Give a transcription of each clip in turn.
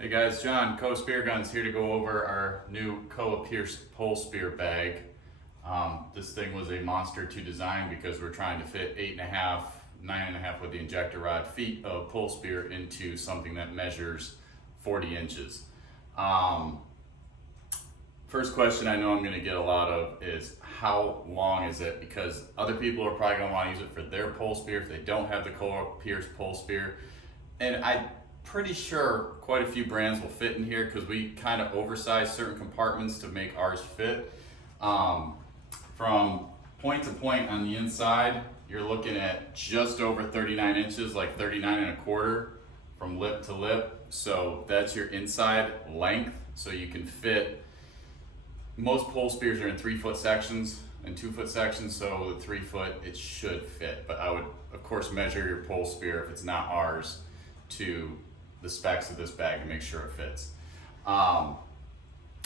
Hey guys, John, Koah Spear Guns here to go over our new Koah Pierce Polespear Bag. This thing was a monster to design because we're trying to fit 8.5, 9.5 with the injector rod feet of pole spear into something that measures 40 inches. First question I know I'm going to get a lot of is how long is it? Because other people are probably going to want to use it for their pole spear if they don't have the Koah Pierce Polespear. And I'm pretty sure quite a few brands will fit in here because we kind of oversize certain compartments to make ours fit. From point to point on the inside, you're looking at just over 39 inches, like 39.25 from lip to lip. So that's your inside length. So you can fit, most pole spears are in 3-foot sections and 2-foot sections. So the 3-foot, it should fit. But I would, of course, measure your pole spear if it's not ours to the specs of this bag to make sure it fits.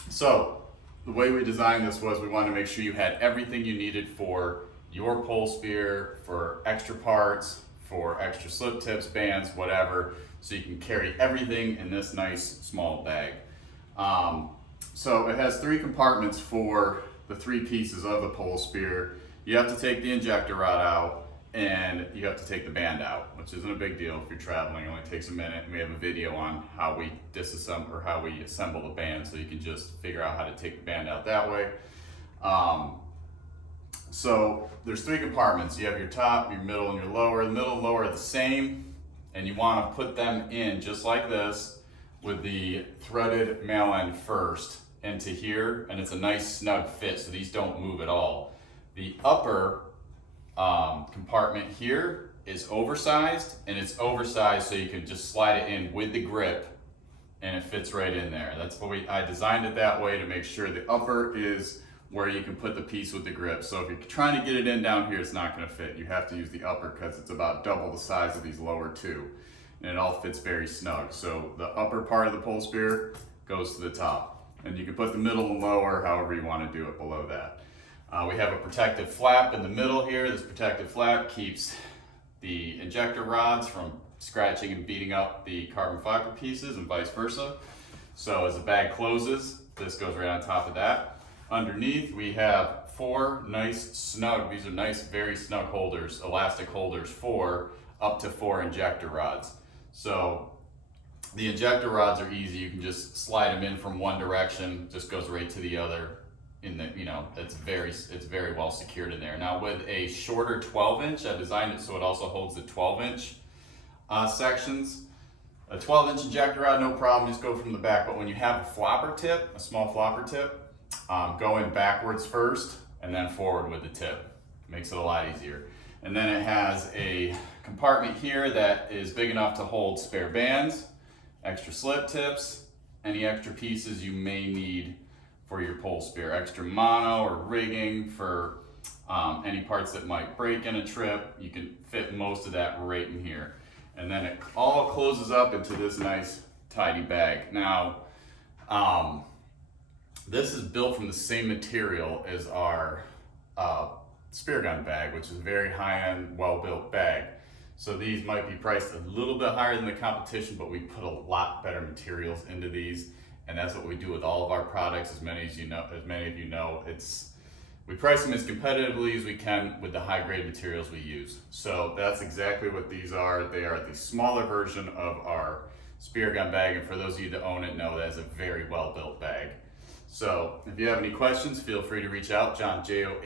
So the way we designed this was we wanted to make sure you had everything you needed for your pole spear, for extra parts, for extra slip tips, bands, whatever, so you can carry everything in this nice small bag. So it has 3 compartments for the 3 pieces of the pole spear. You have to take the injector rod out and you have to take the band out, which isn't a big deal if you're traveling. It only takes a minute, and we have a video on how we disassemble or how we assemble the band, so you can just figure out how to take the band out that way. So there's 3 compartments. You have your top, your middle, and your lower. The middle and lower are the same, and you want to put them in just like this with the threaded male end first into here, and it's a nice snug fit, so these don't move at all. The upper compartment here is oversized, and it's oversized so you can just slide it in with the grip and it fits right in there. That's what I designed it that way to make sure the upper is where you can put the piece with the grip. So if you're trying to get it in down here, it's not going to fit. You have to use the upper because it's about double the size of these lower 2, and it all fits very snug. So the upper part of the pole spear goes to the top, and you can put the middle and lower however you want to do it below that. We have a protective flap in the middle here. This protective flap keeps the injector rods from scratching and beating up the carbon fiber pieces and vice versa. So as the bag closes, this goes right on top of that. Underneath, we have 4 nice snug, these are nice, very snug holders, elastic holders for up to 4 injector rods. So the injector rods are easy. You can just slide them in from one direction, just goes right to the other. It's very well secured in there. Now with a shorter 12-inch, I designed it so it also holds the 12-inch sections. A 12-inch injector rod, no problem, just go from the back. But when you have a flopper tip, a small flopper tip, go in backwards first and then forward with the tip. Makes it a lot easier. And then it has a compartment here that is big enough to hold spare bands, extra slip tips, any extra pieces you may need for your pole spear, extra mono or rigging for any parts that might break in a trip. You can fit most of that right in here. And then it all closes up into this nice tidy bag. Now, this is built from the same material as our spear gun bag, which is a very high-end, well-built bag. So these might be priced a little bit higher than the competition, but we put a lot better materials into these. And that's what we do with all of our products. As many of you know, we price them as competitively as we can with the high-grade materials we use. So that's exactly what these are. They are the smaller version of our spear gun bag, and for those of you that own it, know that it's a very well-built bag. So if you have any questions, feel free to reach out, John, John,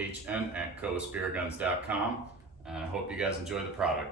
@koahspearguns.com, and I hope you guys enjoy the product.